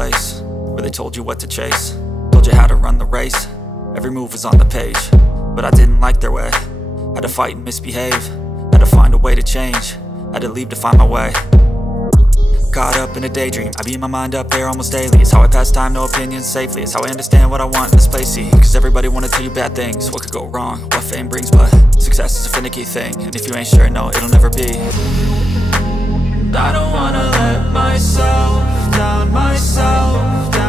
place where they told you what to chase, told you how to run the race. Every move was on the page, but I didn't like their way. Had to fight and misbehave, had to find a way to change, had to leave to find my way. Caught up in a daydream, I beat my mind up there almost daily. It's how I pass time, no opinions safely. It's how I understand what I want in this place, see. Cause everybody wanna tell you bad things, what could go wrong, what fame brings. But success is a finicky thing, and if you ain't sure, no, it'll never be. I don't wanna let myself down,